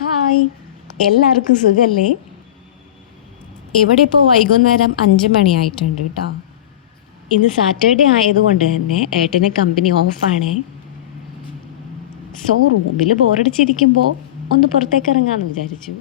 Hi, എല്ലാവർക്കും സുഖല്ലേ? ഇവിടെ ഇപ്പോൾ വൈകുന്നേരം 5 മണിയായിട്ടുണ്ട് കേട്ടോ. ഇന്ന് സാറ്റർഡേ ആയതുകൊണ്ട് തന്നെ ഏട്ടന് കമ്പനി ഓഫാണേ. സോ റൂമിൽ ബോറടിച്ചിരിക്കുമ്പോൾ ഒന്ന് പുറത്തേക്ക് ഇറങ്ങാമെന്ന് വിചാരിച്ചു.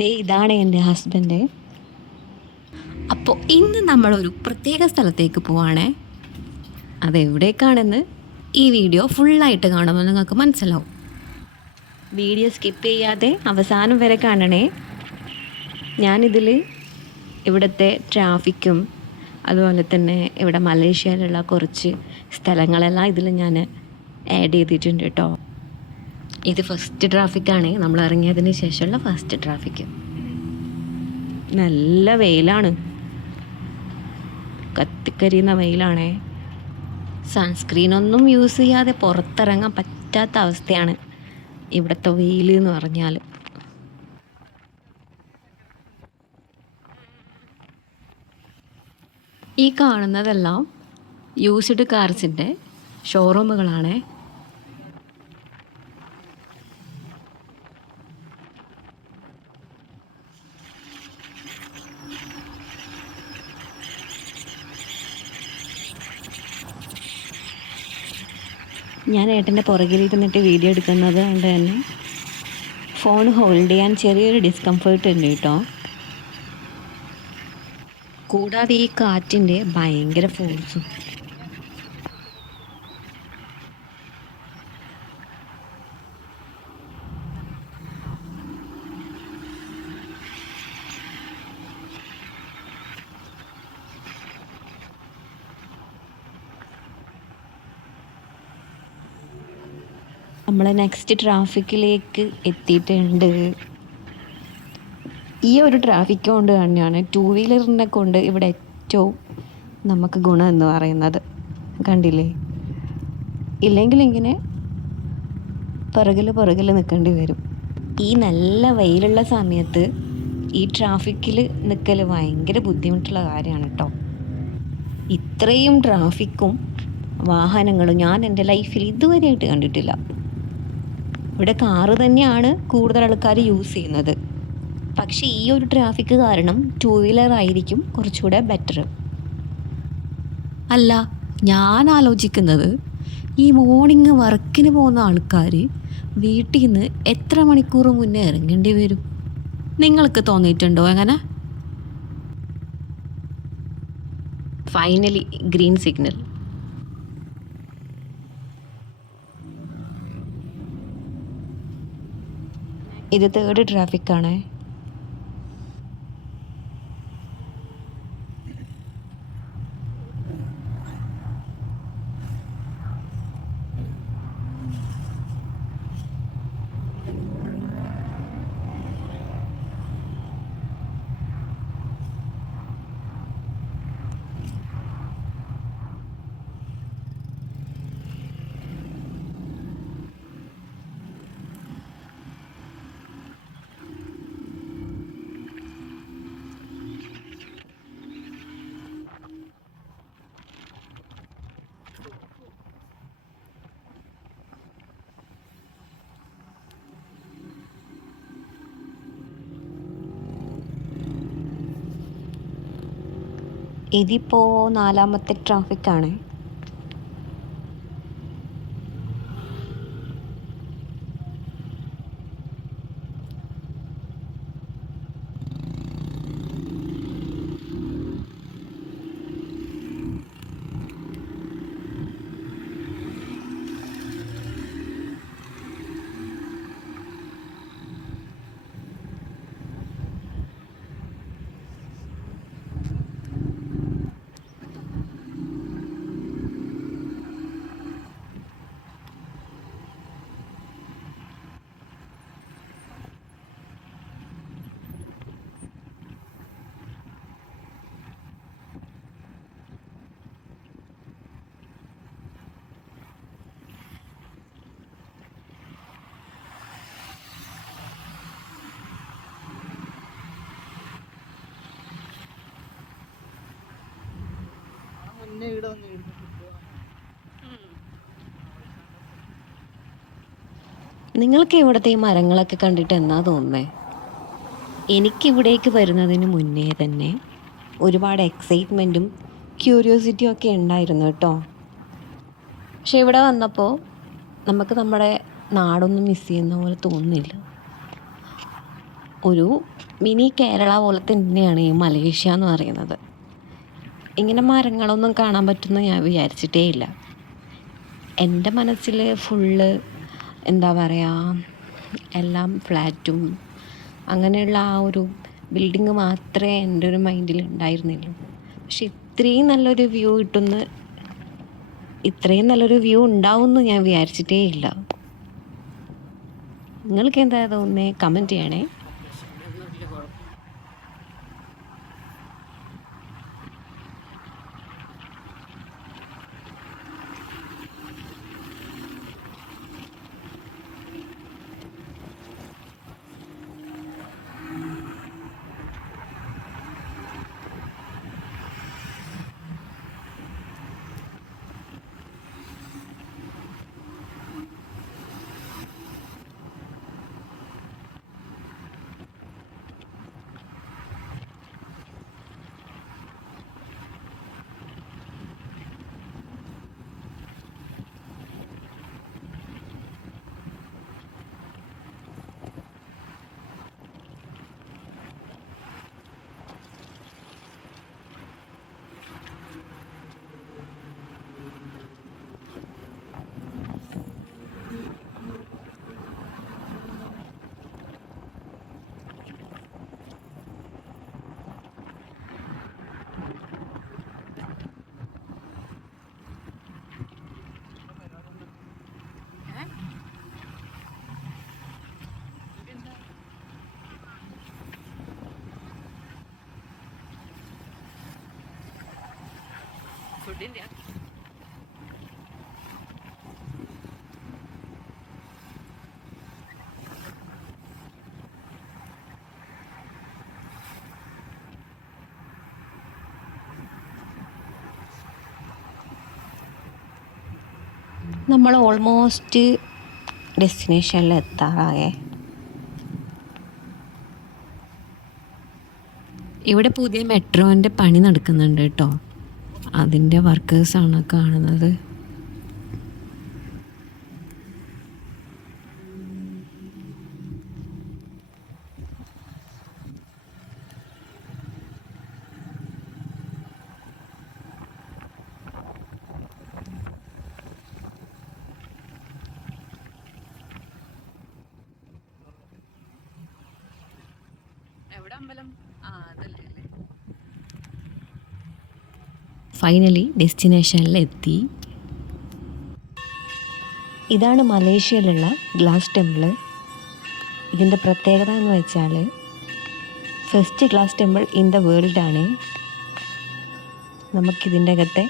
ദേ ഇതാണ് എൻ്റെ ഹസ്ബൻഡ്. അപ്പോൾ ഇന്ന് നമ്മളൊരു പ്രത്യേക സ്ഥലത്തേക്ക് പോവാണേ. അതെവിടേക്കാണെന്ന് ഈ വീഡിയോ ഫുള്ളായിട്ട് കാണുമ്പോൾ നിങ്ങൾക്ക് മനസ്സിലാവും. വീഡിയോ സ്കിപ്പ് ചെയ്യാതെ അവസാനം വരെ കാണണേ. ഞാനിതിൽ ഇവിടുത്തെ ട്രാഫിക്കും അതുപോലെ തന്നെ ഇവിടെ മലേഷ്യയിലുള്ള കുറച്ച് സ്ഥലങ്ങളെല്ലാം ഇതിൽ ഞാൻ ആഡ് ചെയ്തിട്ടുണ്ട് കേട്ടോ. ഇത് ഫസ്റ്റ് ട്രാഫിക്കാണ്, നമ്മൾ ഇറങ്ങിയതിന് ശേഷമുള്ള ഫസ്റ്റ് ട്രാഫിക്ക്. നല്ല വെയിലാണ്, കത്തിക്കരിയുന്ന വെയിലാണേ. സൺസ്ക്രീനൊന്നും യൂസ് ചെയ്യാതെ പുറത്തിറങ്ങാൻ പറ്റാത്ത അവസ്ഥയാണ് ഇവിടുത്തെ വെയിൽ എന്ന് പറഞ്ഞാൽ. ഈ കാണുന്നതെല്ലാം യൂസ്ഡ് കാർസിൻ്റെ ഷോറൂമുകളാണ്. ഞാൻ ഏട്ടൻ്റെ പുറകിലിരുന്നിട്ട് വീഡിയോ എടുക്കുന്നത് കൊണ്ട് തന്നെ ഫോൺ ഹോൾഡ് ചെയ്യാൻ ചെറിയൊരു ഡിസ്കംഫേർട്ട് ഉണ്ട് കേട്ടോ. കൂടാതെ ഈ കാറ്റിൻ്റെ ഭയങ്കര ഫോഴ്സും. നമ്മൾ നെക്സ്റ്റ് ട്രാഫിക്കിലേക്ക് എത്തിയിട്ടുണ്ട്. ഈ ഒരു ട്രാഫിക് കൊണ്ട് തന്നെയാണ് ടൂ വീലറിനെ കൊണ്ട് ഇവിടെ ഏറ്റവും നമുക്ക് ഗുണം എന്ന് പറയുന്നത്. കണ്ടില്ലേ, ഇല്ലെങ്കിൽ ഇങ്ങനെ പുറകിൽ നിൽക്കേണ്ടി വരും. ഈ നല്ല വെയിലുള്ള സമയത്ത് ഈ ട്രാഫിക്കിൽ നിൽക്കൽ ഭയങ്കര ബുദ്ധിമുട്ടുള്ള കാര്യമാണ് കേട്ടോ. ഇത്രയും ട്രാഫിക്കും വാഹനങ്ങളും ഞാൻ എൻ്റെ ലൈഫിൽ ഇതുവരെയായിട്ട് കണ്ടിട്ടില്ല. ഇവിടെ കാറ് തന്നെയാണ് കൂടുതൽ ആൾക്കാർ യൂസ് ചെയ്യുന്നത്. പക്ഷേ ഈ ഒരു ട്രാഫിക് കാരണം ടൂ വീലർ ആയിരിക്കും കുറച്ചുകൂടെ ബെറ്റർ. അല്ല, ഞാൻ ആലോചിക്കുന്നത് ഈ മോർണിംഗ് വർക്കിന് പോകുന്ന ആൾക്കാർ വീട്ടിൽ നിന്ന് എത്ര മണിക്കൂർ മുന്നേ ഇറങ്ങേണ്ടി വരും? നിങ്ങൾക്ക് തോന്നിയിട്ടുണ്ടോ അങ്ങനെ? Finally green signal. ഇത് തേർഡ് ട്രാഫിക്കാണ്. ഇതിപ്പോൾ 4ാമത്തെ ട്രാഫിക്കാണ്. മുന്നേ ഇവിടെ വന്ന് നിങ്ങൾക്ക് ഇവിടുത്തെ ഈ മരങ്ങളൊക്കെ കണ്ടിട്ട് എന്നാ തോന്നുന്നേ? എനിക്കിവിടേക്ക് വരുന്നതിന് മുന്നേ തന്നെ ഒരുപാട് എക്സൈറ്റ്മെൻറ്റും ക്യൂരിയോസിറ്റിയും ഒക്കെ ഉണ്ടായിരുന്നു കേട്ടോ. പക്ഷെ ഇവിടെ വന്നപ്പോൾ നമുക്ക് നമ്മുടെ നാടൊന്നും മിസ് ചെയ്യുന്ന പോലെ തോന്നുന്നില്ല. ഒരു മിനി കേരള പോലെ തന്നെയാണ് ഈ മലേഷ്യ എന്ന് പറയുന്നത്. ഇങ്ങനെ മരങ്ങളൊന്നും കാണാൻ പറ്റുമെന്ന് ഞാൻ വിചാരിച്ചിട്ടേ ഇല്ല. എൻ്റെ മനസ്സിൽ ഫുള്ള് എന്താ പറയുക, എല്ലാം ഫ്ലാറ്റും അങ്ങനെയുള്ള ആ ഒരു ബിൽഡിങ് മാത്രമേ എൻ്റെ ഒരു മൈൻഡിൽ ഉണ്ടായിരുന്നുള്ളൂ. പക്ഷെ ഇത്രയും നല്ലൊരു വ്യൂ ഉണ്ടാവുമെന്ന് ഞാൻ വിചാരിച്ചിട്ടേ ഇല്ല. നിങ്ങൾക്ക് എന്താ തോന്നുന്നത്? കമൻറ്റ് ചെയ്യണേ. നമ്മൾ ഓൾമോസ്റ്റ് ഡെസ്റ്റിനേഷനിൽ എത്താറായേ. ഇവിടെ പുതിയ മെട്രോൻ്റെ പണി നടക്കുന്നുണ്ട് കേട്ടോ. അതിൻ്റെ വർക്കേഴ്സാണ് കാണുന്നത്. ഫൈനലി ഡെസ്റ്റിനേഷനിലെത്തി. ഇതാണ് മലേഷ്യയിലുള്ള ഗ്ലാസ് ടെമ്പിൾ. ഇതിൻ്റെ പ്രത്യേകത എന്ന് വെച്ചാൽ first glass temple in the വേൾഡാണ്. നമുക്കിതിൻ്റെ അകത്തെ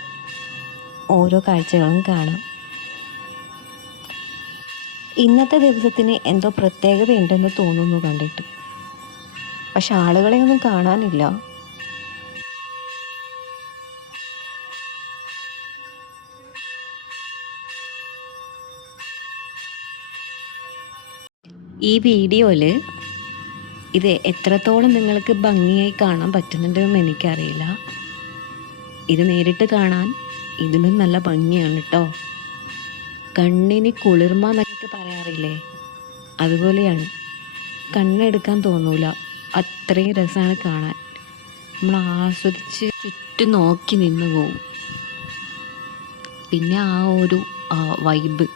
ഓരോ കാഴ്ചകളും കാണാം. ഇന്നത്തെ ദിവസത്തിന് എന്തോ പ്രത്യേകതയുണ്ടെന്ന് തോന്നുന്നു കണ്ടിട്ട്. പക്ഷെ ആളുകളെയൊന്നും കാണാനില്ല. ഈ വീഡിയോയിൽ ഇത് എത്രത്തോളം നിങ്ങൾക്ക് ഭംഗിയായി കാണാൻ പറ്റുന്നുണ്ടെന്ന് എനിക്കറിയില്ല. ഇത് നേരിട്ട് കാണാൻ ഇതിലും നല്ല ഭംഗിയാണ് കേട്ടോ. കണ്ണിന് കുളിർമ എന്നൊക്കെ പറയാറില്ലേ, അതുപോലെയാണ്. കണ്ണെടുക്കാൻ തോന്നൂല, അത്രയും രസമാണ് കാണാൻ. നമ്മൾ ആസ്വദിച്ച് ചുറ്റും നോക്കി നിന്ന് പോവും. പിന്നെ ആ ഒരു വൈബ്,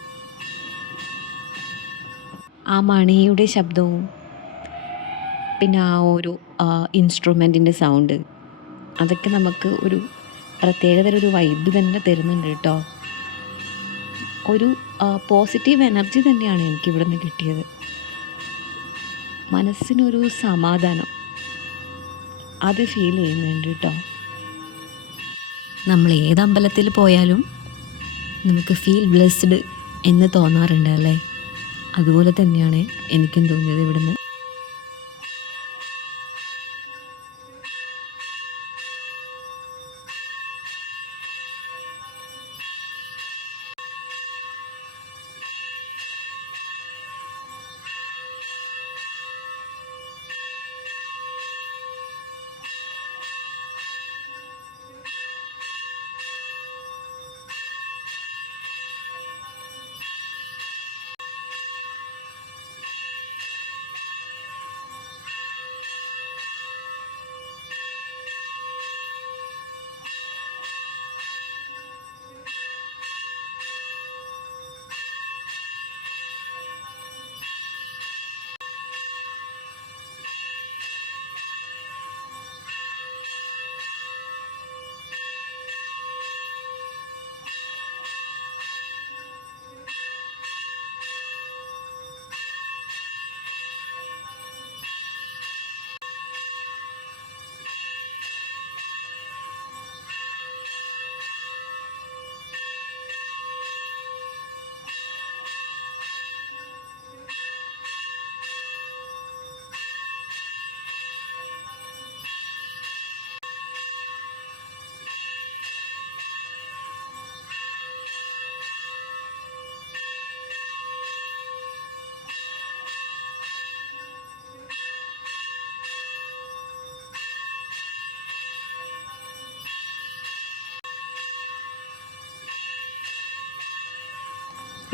ആ മണിയുടെ ശബ്ദവും പിന്നെ ആ ഒരു ഇൻസ്ട്രുമെൻറ്റിൻ്റെ സൗണ്ട്, അതൊക്കെ നമുക്ക് ഒരു പ്രത്യേകതരം ഒരു വൈബ് തന്നെ തരുന്നുണ്ട് കേട്ടോ. ഒരു പോസിറ്റീവ് എനർജി തന്നെയാണ് എനിക്കിവിടെ നിന്ന് കിട്ടിയത്. മനസ്സിനൊരു സമാധാനം അത് ഫീൽ ചെയ്യുന്നുണ്ട് കേട്ടോ. നമ്മൾ ഏത് അമ്പലത്തിൽ പോയാലും നമുക്ക് ഫീൽ ബ്ലെസ്ഡ് എന്ന് തോന്നാറുണ്ട് അല്ലേ? അതുപോലെ തന്നെയാണ് എനിക്കും തോന്നിയത് ഇവിടുന്ന്.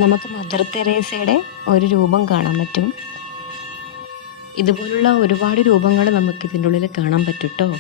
നമുക്ക് മദർ തെരേസയുടെ ഒരു രൂപം കാണാൻ പറ്റും. ഇതുപോലുള്ള ഒരുപാട് രൂപങ്ങൾ നമുക്ക് ഇതിൻ്റെ ഉള്ളിൽ കാണാൻ പറ്റും കേട്ടോ.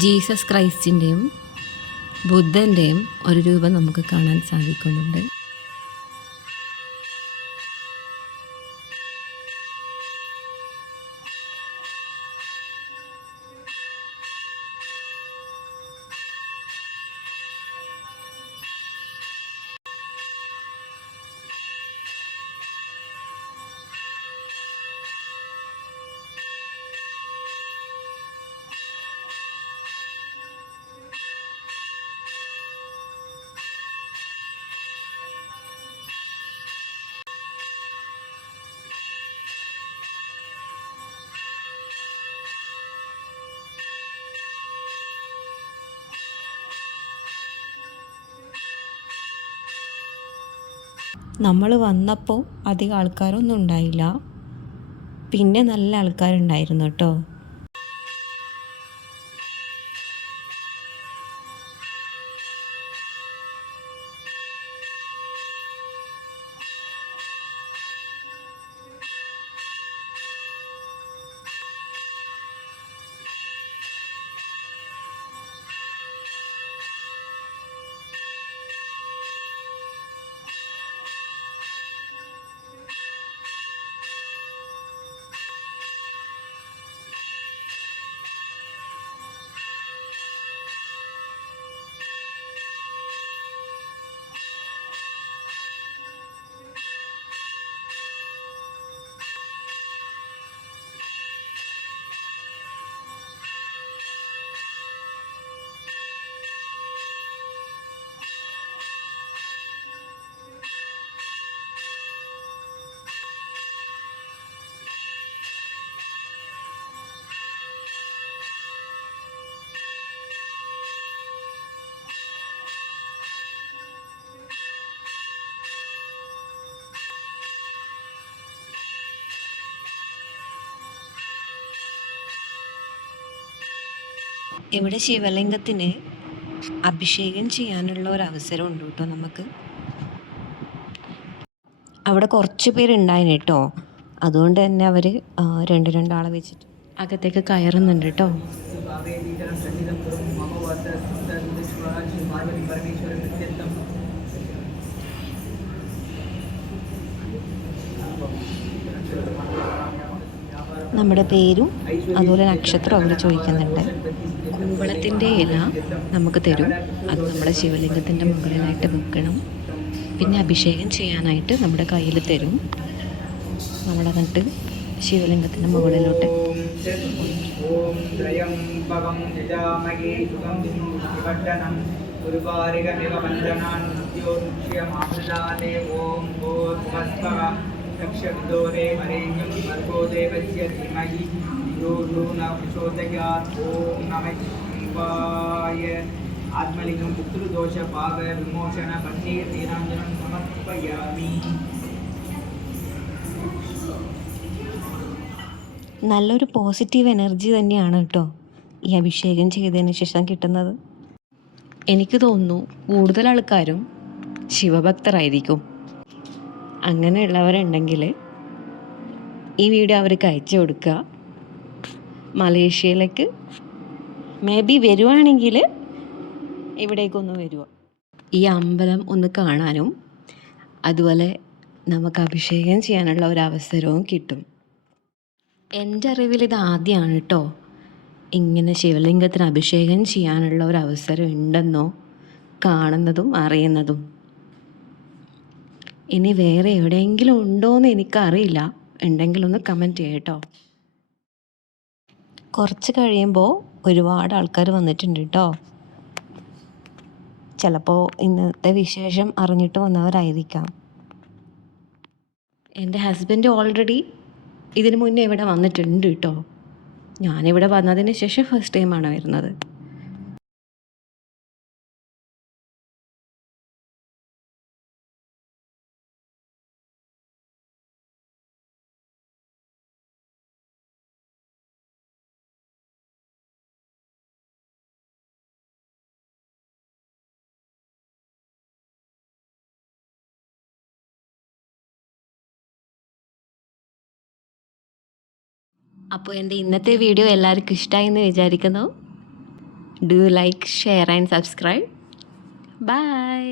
ജീസസ് ക്രൈസ്റ്റിൻ്റെയും ബുദ്ധൻ്റെയും ഒരു രൂപം നമുക്ക് കാണാൻ സാധിക്കുന്നുണ്ട്. നമ്മൾ വന്നപ്പോൾ അധികം ആൾക്കാരൊന്നും ഉണ്ടായില്ല, പിന്നെ നല്ല ആൾക്കാരുണ്ടായിരുന്നു കേട്ടോ. ഇവിടെ ശിവലിംഗത്തിന് അഭിഷേകം ചെയ്യാനുള്ള ഒരു അവസരം ഉണ്ട് കേട്ടോ നമുക്ക്. അവിടെ കുറച്ച് പേരുണ്ടായിന് കേട്ടോ, അതുകൊണ്ട് തന്നെ അവർ രണ്ടാളെ വെച്ചിട്ട് അകത്തേക്ക് കയറുന്നുണ്ട് കേട്ടോ. നമ്മുടെ പേരും അതുപോലെ നക്ഷത്രം അവർ ചോദിക്കുന്നുണ്ട്. കൂവളത്തിൻ്റെ ഇല നമുക്ക് തരും, അത് നമ്മുടെ ശിവലിംഗത്തിൻ്റെ മുകളിലായിട്ട് വെക്കണം. പിന്നെ അഭിഷേകം ചെയ്യാനായിട്ട് നമ്മുടെ കയ്യിൽ തരും. നമ്മളതിട്ട് ശിവലിംഗത്തിൻ്റെ മുകളിലോട്ട് ആത്മലിംഗം പിതൃദോഷ പാപ വിമോചന പന്നീർ നീരാഞ്ജനം സമർപ്പയാമി. നല്ലൊരു പോസിറ്റീവ് എനർജി തന്നെയാണ് കേട്ടോ ഈ അഭിഷേകം ചെയ്തതിന് ശേഷം കിട്ടുന്നത്. എനിക്ക് തോന്നുന്നു കൂടുതൽ ആൾക്കാരും ശിവഭക്തരായിരിക്കും. അങ്ങനെയുള്ളവരുണ്ടെങ്കിൽ ഈ വീഡിയോ അവർക്ക് അയച്ചു കൊടുക്കുക. മലേഷ്യയിലേക്ക് മേ ബി വരുവാണെങ്കിൽ ഇവിടേക്കൊന്ന് വരുക. ഈ അമ്പലം ഒന്ന് കാണാനും അതുപോലെ നമുക്ക് അഭിഷേകം ചെയ്യാനുള്ള ഒരു അവസരവും കിട്ടും. എൻ്റെ അറിവിൽ ഇത് ആദ്യമാണ് കേട്ടോ ഇങ്ങനെ ശിവലിംഗത്തിന് അഭിഷേകം ചെയ്യാനുള്ള ഒരു അവസരം ഉണ്ടെന്നോ കാണുന്നതും അറിയുന്നതും. ഇനി വേറെ എവിടെയെങ്കിലും ഉണ്ടോയെന്ന് എനിക്കറിയില്ല. ഉണ്ടെങ്കിലൊന്ന് കമൻറ്റ് ചെയ്യാം കേട്ടോ. കുറച്ച് കഴിയുമ്പോൾ ഒരുപാട് ആൾക്കാർ വന്നിട്ടുണ്ട് കേട്ടോ. ചിലപ്പോൾ ഇന്നത്തെ വിശേഷം അറിഞ്ഞിട്ട് വന്നവരായിരിക്കാം. എൻ്റെ ഹസ്ബൻഡ് ഓൾറെഡി ഇതിന് മുന്നേ ഇവിടെ വന്നിട്ടുണ്ട് കേട്ടോ. ഞാനിവിടെ വന്നതിന് ശേഷം ഫസ്റ്റ് ടൈമാണ് വരുന്നത്. അപ്പോൾ എൻ്റെ ഇന്നത്തെ വീഡിയോ എല്ലാവർക്കും ഇഷ്ടമായി എന്ന് വിചാരിക്കുന്നു. Do like, share and subscribe. By.